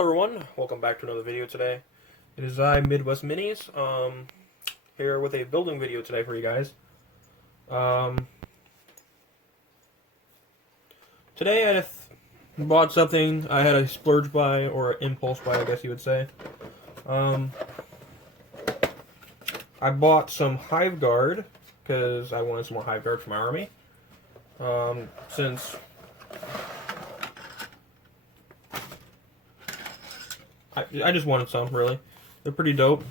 Hello everyone, welcome back to another video today. It is I, Midwest Minis, here with a building video today for you guys. Today I bought something I had a splurge buy, or impulse buy I guess you would say. I bought some Hive Guard, because I wanted some more Hive Guard for my army. Since I just wanted some, really. They're pretty dope.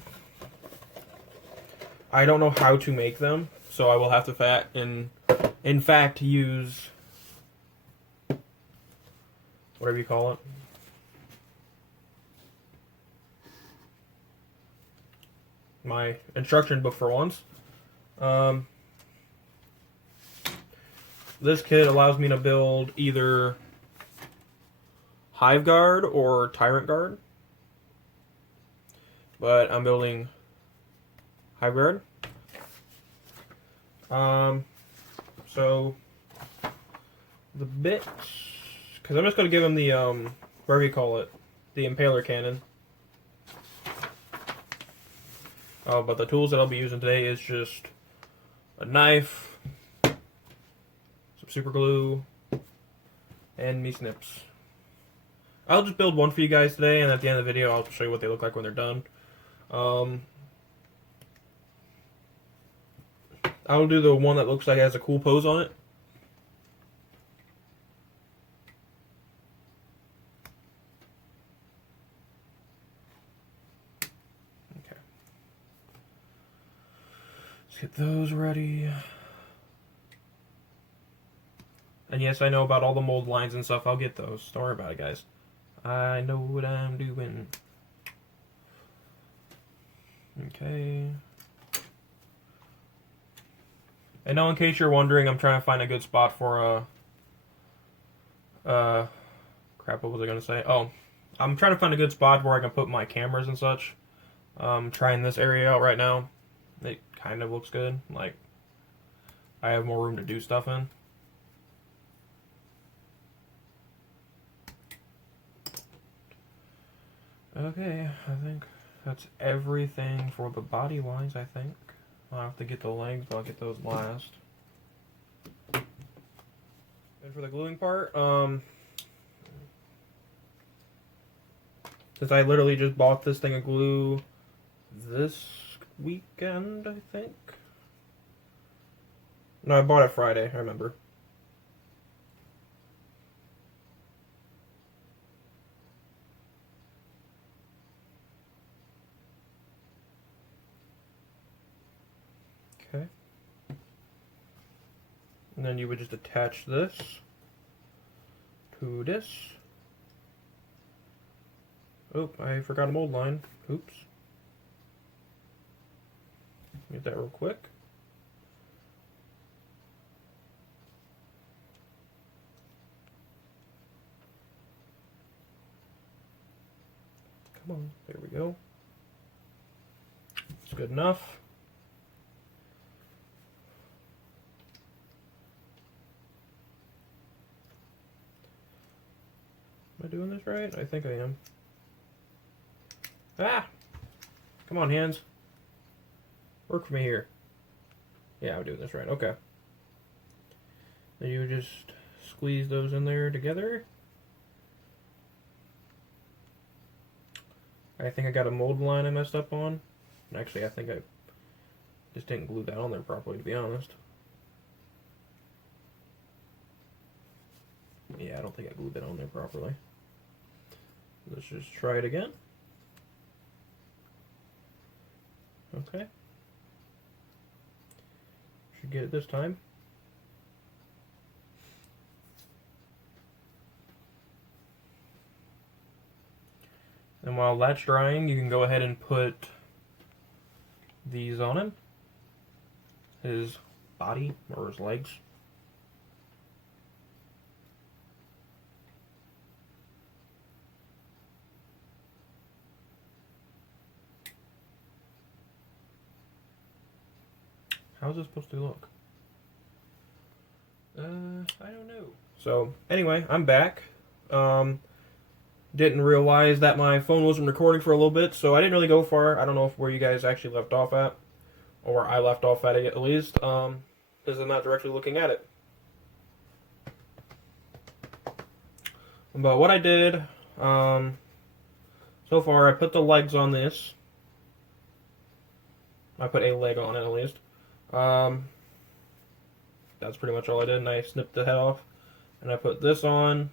I don't know how to make them, so I will have to in fact use whatever you call it. My instruction book for once. This kit allows me to build either Hive Guard or Tyrant Guard. But I'm building Hive Guard. So the bits, because I'm just going to give him the, whatever you call it, the Impaler Cannon. But the tools that I'll be using today is just a knife, some super glue, and me snips. I'll just build one for you guys today, and at the end of the video I'll show you what they look like when they're done. I'll do the one that looks like it has a cool pose on it. Okay. Let's get those ready. And yes, I know about all the mold lines and stuff. I'll get those. Don't worry about it, guys. I know what I'm doing. Okay. And now, in case you're wondering, I'm trying to find a good spot for crap, what was I gonna say? Oh, I'm trying to find a good spot where I can put my cameras and such. Trying this area out right now. It kind of looks good. Like, I have more room to do stuff in. Okay, I think that's everything for the body lines, I think. I'll have to get the legs, but I'll get those last. And for the gluing part, since I literally just bought this thing of glue this weekend, I think. No, I bought it Friday, I remember. Okay. And then you would just attach this to this. Oh, I forgot a mold line. Oops. Get that real quick. Come on, there we go. It's good enough. Am I doing this right? I think I am. Ah! Come on, hands. Work for me here. Yeah, I'm doing this right. Okay. Then you just squeeze those in there together. I think I got a mold line I messed up on. Actually, I think I just didn't glue that on there properly, to be honest. Yeah, I don't think I glued that on there properly. Let's just try it again. Okay. Should get it this time. And while that's drying, you can go ahead and put these on him. His body, or his legs. How's this supposed to look? I don't know. So, anyway, I'm back. Didn't realize that my phone wasn't recording for a little bit, so I didn't really go far. I don't know where you guys actually left off at, or I left off at least, because I'm not directly looking at it. But what I did, so far, I put the legs on this. I put a leg on it at least. That's pretty much all I did, and I snipped the head off. And I put this on.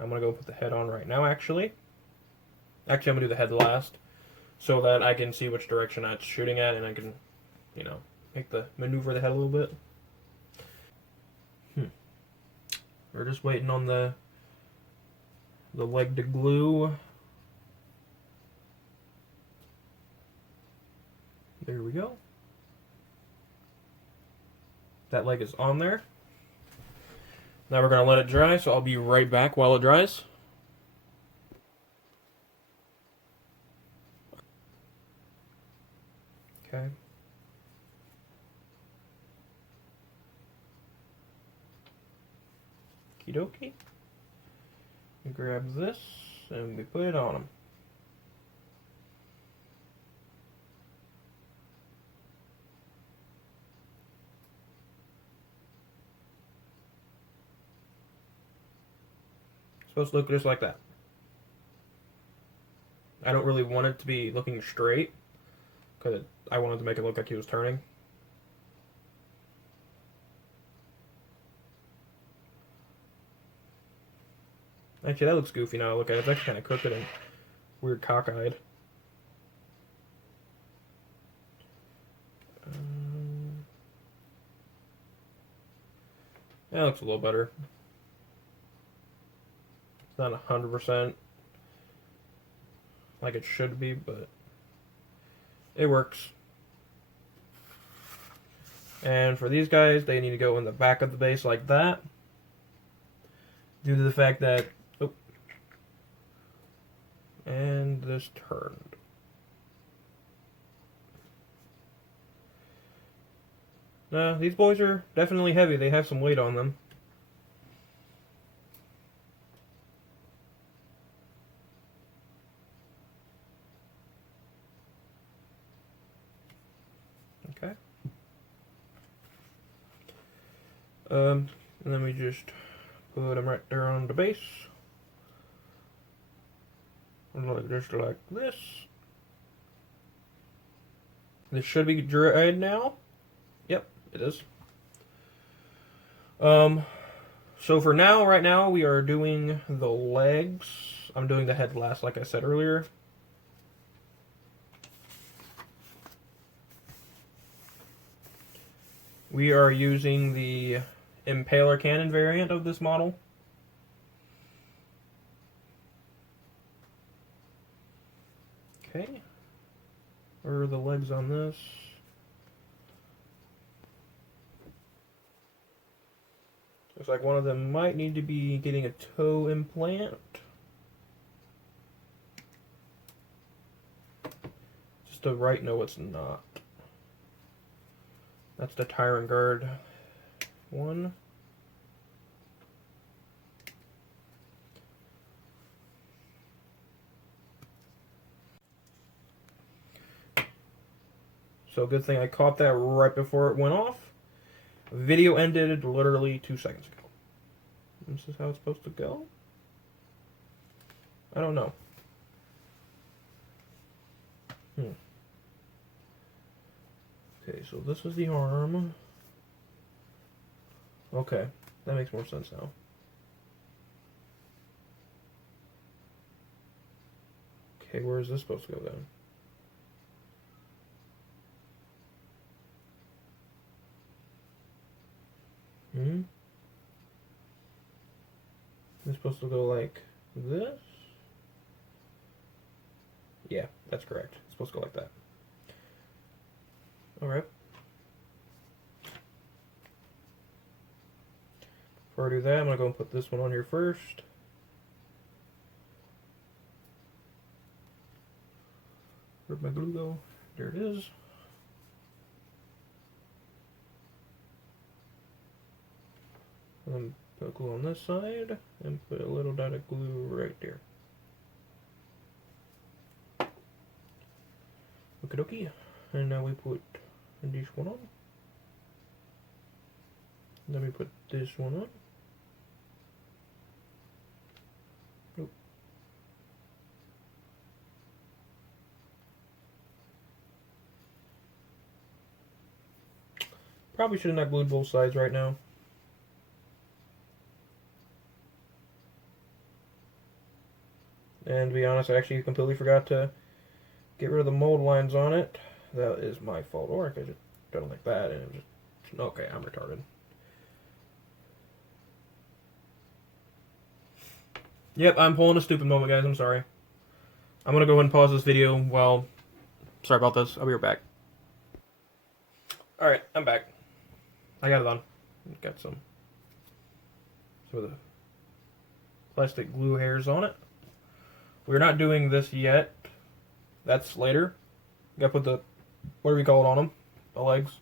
I'm going to go put the head on right now, actually. Actually, I'm going to do the head last, so that I can see which direction it's shooting at, and I can, maneuver the head a little bit. We're just waiting on the leg to glue. There we go. That leg is on there. Now we're going to let it dry, so I'll be right back while it dries. Okay. Okie dokie. We grab this and we put it on them. Supposed to look just like that. I don't really want it to be looking straight, because I wanted to make it look like he was turning. Actually, that looks goofy now. Look at it. It's actually kind of crooked and weird cockeyed. That looks a little better. It's not 100% like it should be, but it works. And for these guys, they need to go in the back of the base like that, due to the fact that, and this turned. Now, these boys are definitely heavy. They have some weight on them. Okay. And then we just put them right there on the base. Just like this. This should be dried now. Yep, it is. So for now, right now, we are doing the legs. I'm doing the head last, like I said earlier. We are using the Impaler Cannon variant of this model. Okay. Where are the legs on this? Looks like one of them might need to be getting a toe implant. Just to right, no it's not. That's the Hive Guard one. So good thing I caught that right before it went off. Video ended literally 2 seconds ago. This is how it's supposed to go? I don't know. Okay, so this is the arm. Okay, that makes more sense now. Okay, where is this supposed to go then? It's supposed to go like this? Yeah, that's correct. It's supposed to go like that. Alright. Before I do that, I'm going to go and put this one on here first. Where'd my glue go? There it is. Put glue on this side and put a little dot of glue right there. Okie dokie. And now we put this one on. Then we put this one on. Nope. Probably should have not glued both sides right now. And to be honest, I actually completely forgot to get rid of the mold lines on it. That is my fault. Or I could have done it like that and it was just, okay, I'm retarded. Yep, I'm pulling a stupid moment, guys. I'm sorry. I'm going to go ahead and pause this video while... Sorry about this. I'll be right back. Alright, I'm back. I got it on. Got some of the plastic glue hairs on it. We're not doing this yet. That's later. Gotta put the, what do we call it on them? The legs.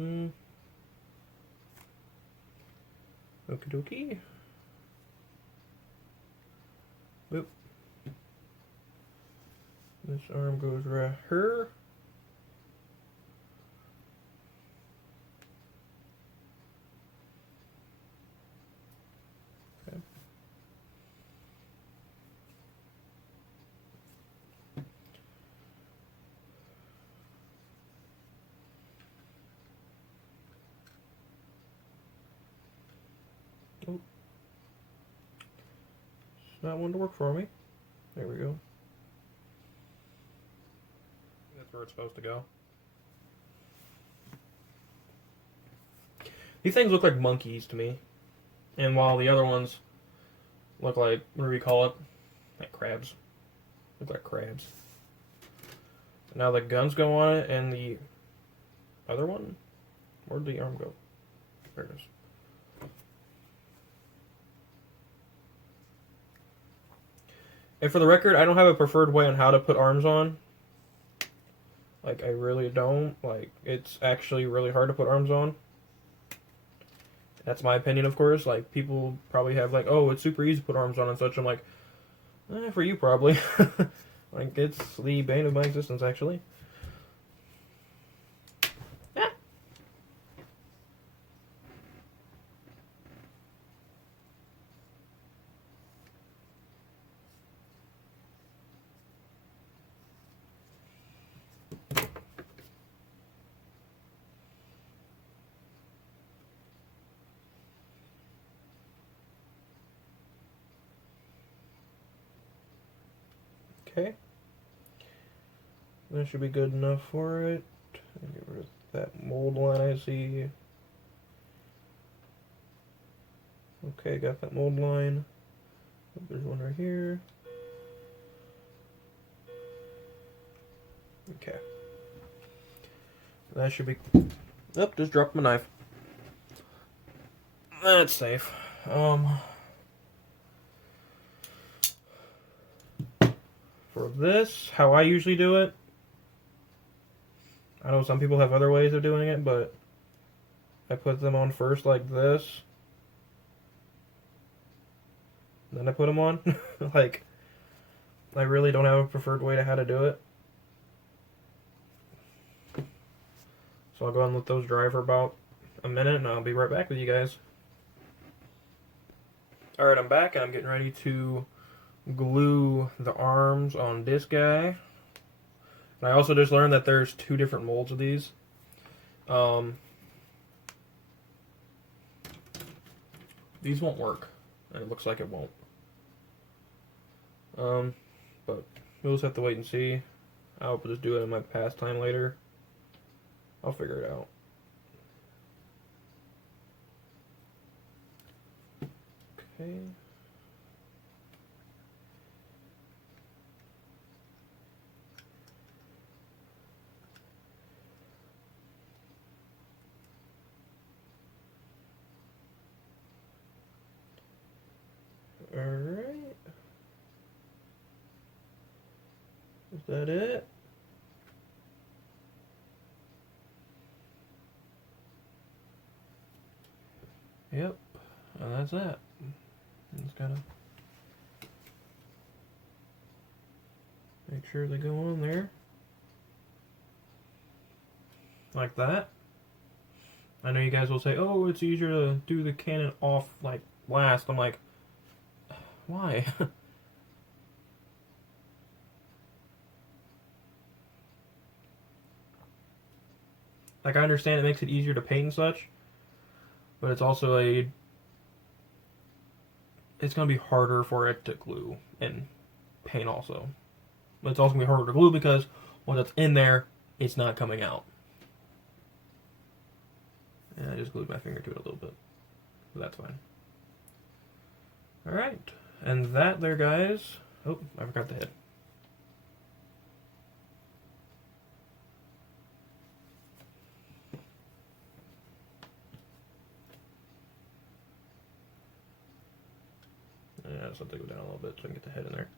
Okie dokie. Boop. This arm goes right here. Okay. Oh. It's not one to work for me. There we go. That's where it's supposed to go. These things look like monkeys to me. And while the other ones look like, what do we call it? Like crabs. Look like crabs. Now the guns go on it, and the other one? Where'd the arm go? There it is. And for the record, I don't have a preferred way on how to put arms on. Like, I really don't. Like, it's actually really hard to put arms on. That's my opinion, of course. Like, people probably have, like, oh, it's super easy to put arms on and such. I'm like, for you, probably. Like, it's the bane of my existence, actually. Yeah. Okay. That should be good enough for it. Get rid of that mold line I see. Okay, got that mold line. There's one right here. Okay. That should be... Oh, just dropped my knife. That's safe. For this, how I usually do it, I know some people have other ways of doing it, but I put them on first like this. Then I put them on. Like, I really don't have a preferred way to how to do it. So I'll go and let those dry for about a minute, and I'll be right back with you guys. Alright, I'm back, and I'm getting ready to glue the arms on this guy. And I also just learned that there's two different molds of these. These won't work, and it looks like it won't. But we'll just have to wait and see. I'll just do it in my pastime later. I'll figure it out. Okay. Alright. Is that it? Yep, and that's that. Just gotta make sure they go on there. Like that. I know you guys will say, oh, it's easier to do the cannon off like last. I'm like, why? Like, I understand it makes it easier to paint and such, but it's also it's going to be harder for it to glue and paint also. But it's also going to be harder to glue because once it's in there, it's not coming out. And I just glued my finger to it a little bit. But that's fine. Alright. And that there, guys. Oh, I forgot the head. Yeah, I just have to go down a little bit so I can get the head in there.